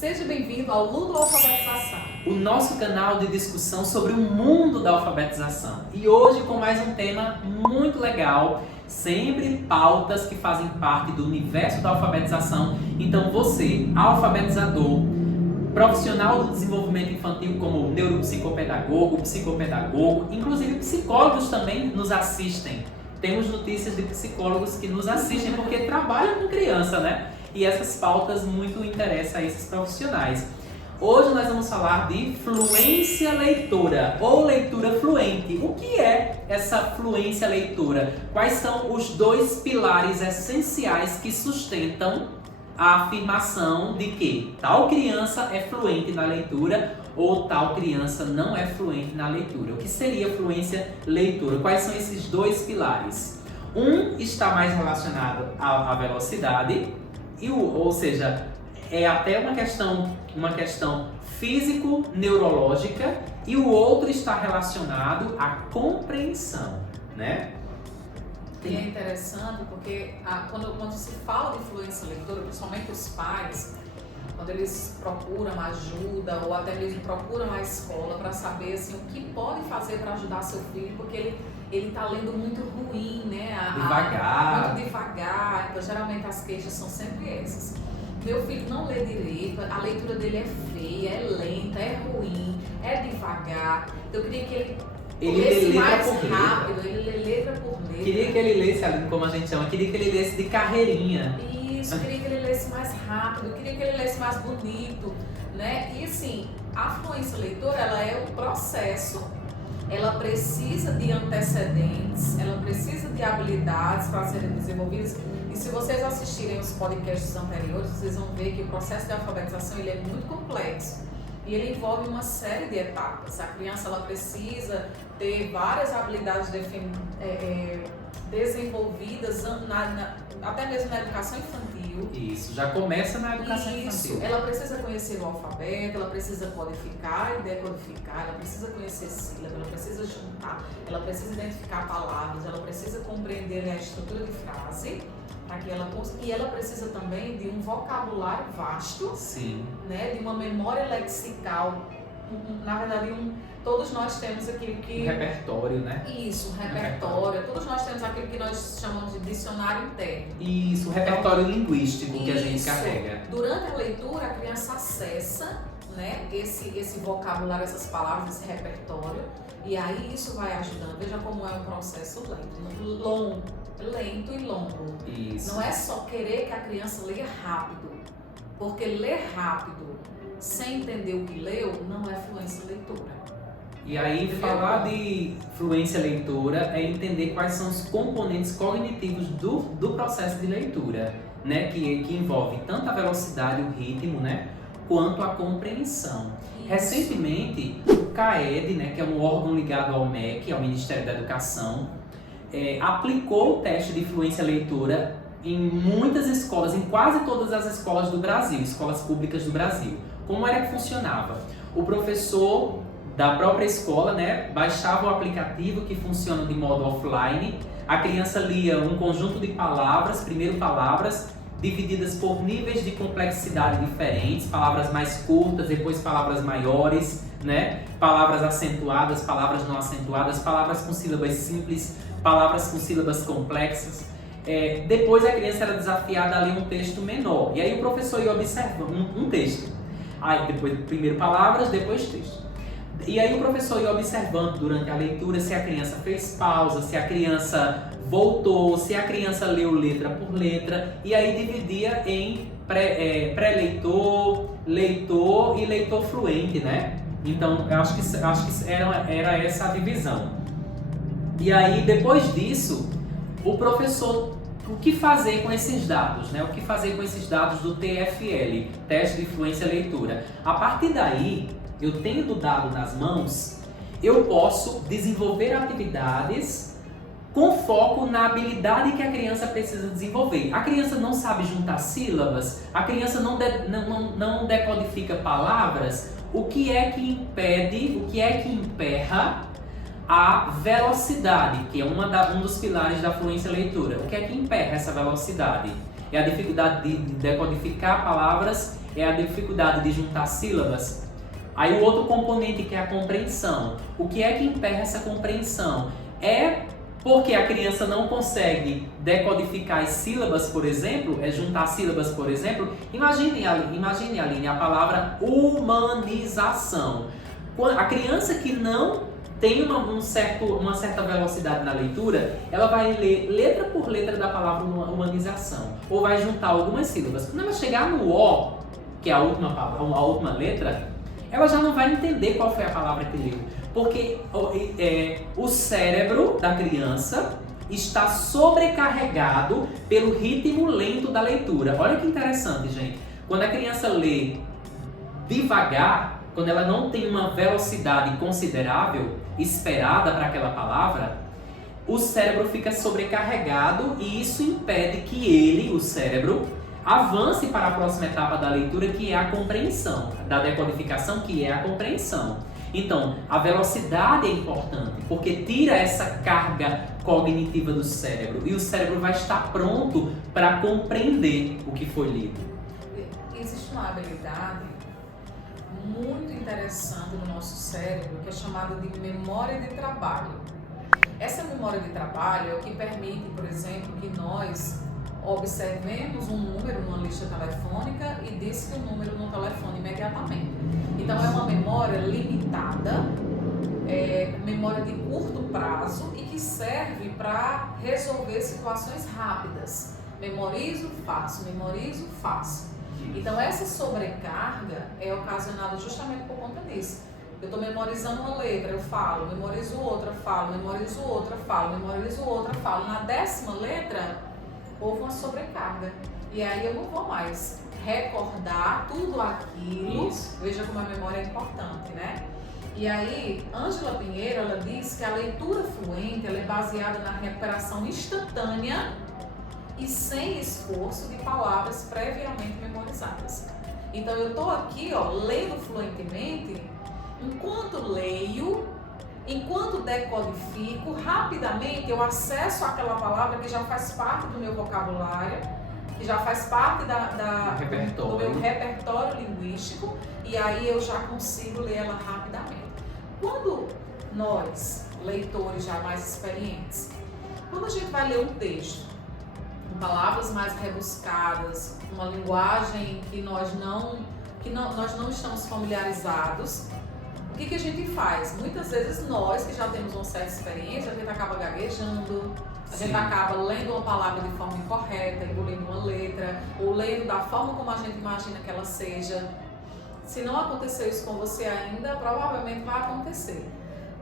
Seja bem-vindo ao Ludo Alfabetização, o nosso canal de discussão sobre o mundo da alfabetização. E hoje com mais um tema muito legal, sempre pautas que fazem parte do universo da alfabetização. Então você, alfabetizador, profissional do desenvolvimento infantil como neuropsicopedagogo, psicopedagogo, inclusive psicólogos também nos assistem. Temos notícias de psicólogos que nos assistem porque trabalham com criança, né? E essas pautas muito interessam a esses profissionais. Hoje nós vamos falar de fluência leitora ou leitura fluente. O que é essa fluência leitora? Quais são os dois pilares essenciais que sustentam a afirmação de que tal criança é fluente na leitura ou tal criança não é fluente na leitura? O que seria fluência leitora? Quais são esses dois pilares? Um está mais relacionado à velocidade, ou seja, é até uma questão físico-neurológica, e o outro está relacionado à compreensão, né? E é interessante porque quando se fala de fluência leitora, principalmente os pais, quando eles procuram ajuda ou até mesmo procuram a escola para saber assim, o que pode fazer para ajudar seu filho, porque ele está lendo muito ruim, né? Devagar. Muito devagar, então geralmente as queixas são sempre essas. Meu filho não lê direito, a leitura dele é feia, é lenta, é ruim, é devagar. Então eu queria que ele lesse mais rápido, ele lê letra por letra. Queria que ele lesse, como a gente chama, queria que ele lesse de carreirinha. Isso, queria que ele lesse mais rápido, queria que ele lesse mais bonito, né? E assim, a fluência leitora, ela é um processo, ela precisa de antecedentes, ela precisa de habilidades para serem desenvolvidas. E se vocês assistirem os podcasts anteriores, vocês vão ver que o processo de alfabetização ele é muito complexo. E ele envolve uma série de etapas. A criança ela precisa ter várias habilidades desenvolvidas até mesmo na educação infantil. Isso, já começa na educação infantil. Ela precisa conhecer o alfabeto, ela precisa codificar e decodificar, ela precisa conhecer sílabas, ela precisa juntar, ela precisa identificar palavras, ela precisa compreender a estrutura de frase. E ela precisa também de um vocabulário vasto, sim, né, de uma memória lexical. Na verdade, todos nós temos aquilo que... Um repertório, né? Isso, um repertório. Todos nós temos aquilo que nós chamamos de dicionário interno. Isso, o repertório linguístico que a gente carrega. Durante a leitura, a criança acessa, né, esse vocabulário, essas palavras, esse repertório, e aí isso vai ajudando. Veja como é um processo lento e longo. Isso. Não é só querer que a criança leia rápido, porque ler rápido sem entender o que leu não é fluência leitora. E aí falar de fluência leitora é entender quais são os componentes cognitivos do processo de leitura, né? Que envolve tanto a velocidade, o ritmo, né? Quanto a compreensão. Isso. Recentemente, o CAED, né, que é um órgão ligado ao MEC, ao Ministério da Educação, aplicou o teste de fluência leitora em muitas escolas, em quase todas as escolas do Brasil, escolas públicas do Brasil. Como era que funcionava? O professor da própria escola, né, baixava o aplicativo que funciona de modo offline, a criança lia um conjunto de palavras, primeiro palavras, divididas por níveis de complexidade diferentes, palavras mais curtas, depois palavras maiores, né, palavras acentuadas, palavras não acentuadas, palavras com sílabas simples, palavras com sílabas complexas. Depois a criança era desafiada a ler um texto menor, e aí o professor ia observando um texto. Aí depois primeiro palavras, depois texto. E aí o professor ia observando durante a leitura se a criança fez pausa, se a criança voltou, se a criança leu letra por letra, e aí dividia em pré-leitor, leitor e leitor fluente, né? Então eu acho que era essa a divisão. E aí depois disso, o professor, o que fazer com esses dados, né? O que fazer com esses dados do TFL, Teste de Fluência Leitura? A partir daí, eu tendo o dado nas mãos, eu posso desenvolver atividades com foco na habilidade que a criança precisa desenvolver. A criança não sabe juntar sílabas, a criança não decodifica palavras. O que é que impede, o que é que emperra a velocidade, que é um dos pilares da fluência leitura? O que é que emperra essa velocidade? É a dificuldade de decodificar palavras é a dificuldade de juntar sílabas. Aí o outro componente que é a compreensão. O que é que emperra essa compreensão? É porque a criança não consegue decodificar as sílabas, por exemplo, juntar sílabas, por exemplo. Imagine, Aline, a palavra humanização. A criança que não tem uma certa velocidade na leitura, ela vai ler letra por letra da palavra humanização, ou vai juntar algumas sílabas. Quando ela chegar no O, que é a última letra, ela já não vai entender qual foi a palavra que leu, porque o cérebro da criança está sobrecarregado pelo ritmo lento da leitura. Olha que interessante, gente. Quando a criança lê devagar, quando ela não tem uma velocidade considerável esperada para aquela palavra, o cérebro fica sobrecarregado e isso impede que ele, o cérebro, avance para a próxima etapa da leitura, que é a compreensão, da decodificação, que é a compreensão. Então, a velocidade é importante, porque tira essa carga cognitiva do cérebro e o cérebro vai estar pronto para compreender o que foi lido. Existe uma habilidade muito interessante no nosso cérebro que é chamada de memória de trabalho. Essa memória de trabalho é o que permite, por exemplo, que nós observemos um número numa lista telefônica e diz que o número no telefone imediatamente. Então é uma memória limitada, memória de curto prazo e que serve para resolver situações rápidas. Memorizo, faço, memorizo, faço. Então essa sobrecarga é ocasionada justamente por conta disso. Eu estou memorizando uma letra, eu falo, memorizo outra, falo, memorizo outra, falo, memorizo outra, falo. Na 10ª letra, houve uma sobrecarga. E aí eu não vou mais recordar tudo aquilo. Isso. Veja como a memória é importante, né? E aí, Ângela Pinheiro, ela diz que a leitura fluente ela é baseada na recuperação instantânea e sem esforço de palavras previamente memorizadas. Então eu estou aqui, lendo fluentemente, enquanto leio, enquanto decodifico, rapidamente eu acesso aquela palavra que já faz parte do meu vocabulário, que já faz parte do meu repertório linguístico, e aí eu já consigo ler ela rapidamente. Quando nós, leitores já mais experientes, quando a gente vai ler um texto, com palavras mais rebuscadas, uma linguagem que nós não estamos familiarizados, o que a gente faz? Muitas vezes nós, que já temos uma certa experiência, a gente acaba gaguejando, a gente acaba lendo uma palavra de forma incorreta, engolindo uma letra, ou lendo da forma como a gente imagina que ela seja. Se não aconteceu isso com você ainda, provavelmente vai acontecer.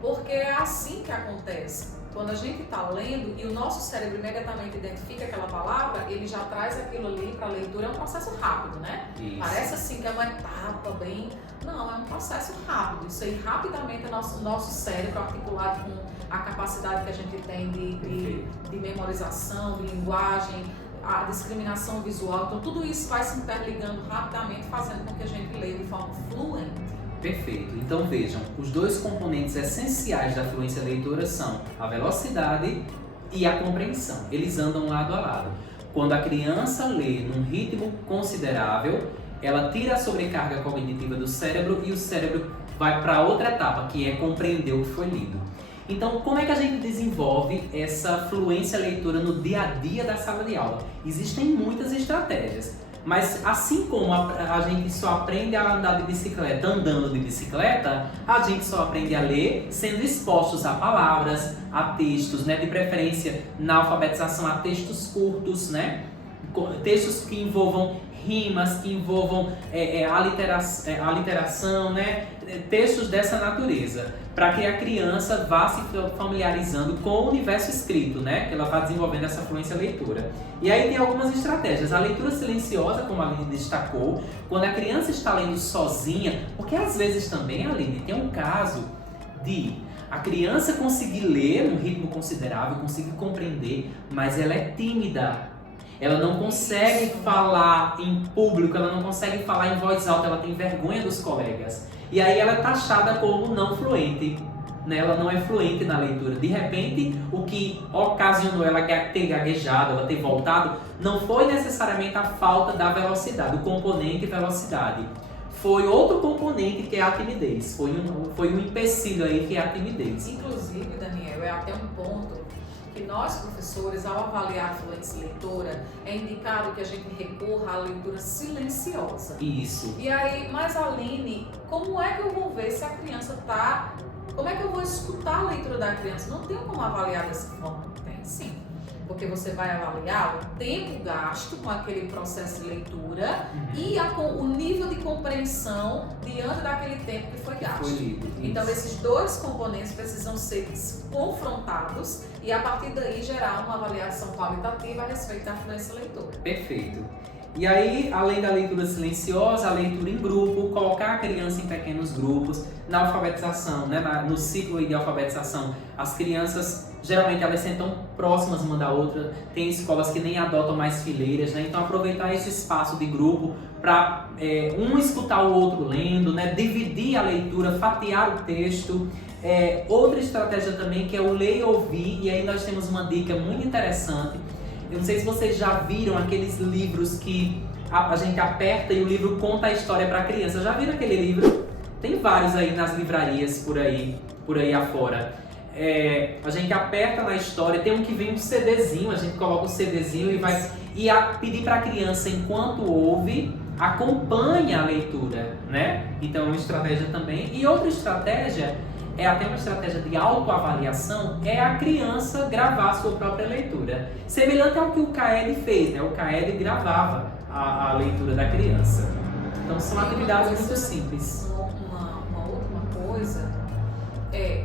Porque é assim que acontece. Quando a gente está lendo e o nosso cérebro imediatamente identifica aquela palavra, ele já traz aquilo ali para a leitura. É um processo rápido, né? Isso. Parece assim que é uma etapa bem... Não, é um processo rápido. Isso aí rapidamente é nosso cérebro articulado com a capacidade que a gente tem de memorização, de linguagem, a discriminação visual. Então tudo isso vai se interligando rapidamente, fazendo com que a gente leia de forma fluente. Perfeito. Então vejam, os dois componentes essenciais da fluência leitora são a velocidade e a compreensão. Eles andam lado a lado. Quando a criança lê num ritmo considerável, ela tira a sobrecarga cognitiva do cérebro e o cérebro vai para outra etapa, que é compreender o que foi lido. Então, como é que a gente desenvolve essa fluência leitora no dia a dia da sala de aula? Existem muitas estratégias. Mas assim como a gente só aprende a andar de bicicleta andando de bicicleta, a gente só aprende a ler sendo expostos a palavras, a textos, né? De preferência na alfabetização a textos curtos, né? Textos que envolvam rimas, que envolvam aliteração, né? Textos dessa natureza, para que a criança vá se familiarizando com o universo escrito, né? Que ela vá desenvolvendo essa fluência leitora. E aí tem algumas estratégias. A leitura silenciosa, como a Aline destacou, quando a criança está lendo sozinha, porque às vezes também, Aline, tem um caso de a criança conseguir ler num ritmo considerável, conseguir compreender, mas ela é tímida. Ela não consegue falar em público, ela não consegue falar em voz alta, ela tem vergonha dos colegas. E aí ela é taxada como não fluente. né? Ela não é fluente na leitura. De repente, o que ocasionou ela ter gaguejado, ela ter voltado, não foi necessariamente a falta da velocidade, o componente velocidade. Foi outro componente que é a timidez. Foi um empecilho aí que é a timidez. Inclusive, Daniel, é até um ponto que nós, professores, ao avaliar a fluência leitora, é indicado que a gente recorra à leitura silenciosa. Isso. E aí, mas Aline, como é que eu vou ver se a criança está... Como é que eu vou escutar a leitura da criança? Não tem como avaliar dessa forma. Tem sim. Porque você vai avaliar o tempo gasto com aquele processo de leitura e o nível de compreensão diante daquele tempo que foi gasto. Foi lido. Então, esses dois componentes precisam ser confrontados e, a partir daí, gerar uma avaliação qualitativa a respeito da fluência leitora. Perfeito. E aí, além da leitura silenciosa, a leitura em grupo, colocar a criança em pequenos grupos. Na alfabetização, né, no ciclo de alfabetização, as crianças, geralmente, elas sentam próximas uma da outra. Tem escolas que nem adotam mais fileiras, né? Então, aproveitar esse espaço de grupo para um escutar o outro lendo, né? Dividir a leitura, fatiar o texto. Outra estratégia também que é o ler e ouvir, e aí nós temos uma dica muito interessante. Eu não sei se vocês já viram aqueles livros que a gente aperta e o livro conta a história para a criança. Já viram aquele livro? Tem vários aí nas livrarias por aí afora. A gente aperta na história, tem um que vem um CDzinho, a gente coloca o CDzinho e vai pedir para a criança, enquanto ouve, acompanha a leitura, né? Então é uma estratégia também. E outra estratégia é até uma estratégia de autoavaliação, é a criança gravar a sua própria leitura. Semelhante ao que o CAED fez, né? O CAED gravava a leitura da criança. Então são atividades muito simples. Uma última coisa é,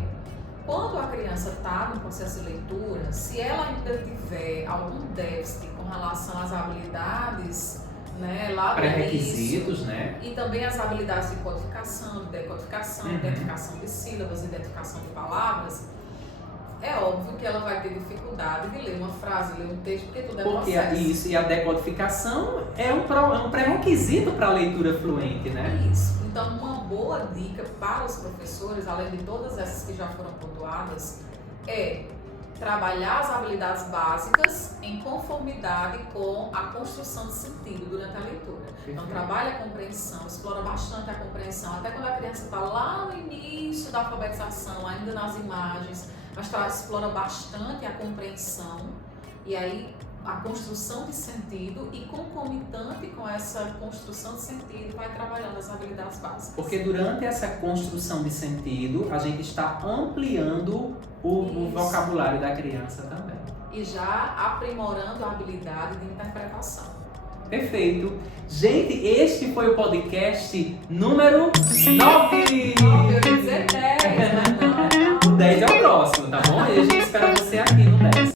quando a criança está no processo de leitura, se ela ainda tiver algum déficit com relação às habilidades, né, lá do pré-requisitos, início, né? E também as habilidades de codificação, de decodificação, identificação de sílabas, identificação de palavras, é óbvio que ela vai ter dificuldade de ler uma frase, ler um texto, porque tudo é processo. Isso, e a decodificação é um pré-requisito para a leitura fluente, né? Isso. Então, uma boa dica para os professores, além de todas essas que já foram pontuadas, é trabalhar as habilidades básicas em conformidade com a construção de sentido durante a leitura. Então, trabalha a compreensão, explora bastante a compreensão, até quando a criança está lá no início da alfabetização, ainda nas imagens, mas explora bastante a compreensão e aí a construção de sentido e concomitante com essa construção de sentido vai trabalhando as habilidades básicas. Porque durante essa construção de sentido, a gente está ampliando o vocabulário da criança também. E já aprimorando a habilidade de interpretação. Perfeito. Gente, este foi o podcast número 9! Eu ia dizer 10, mas não. O 10 é o próximo, tá bom? E a gente espera você aqui no 10.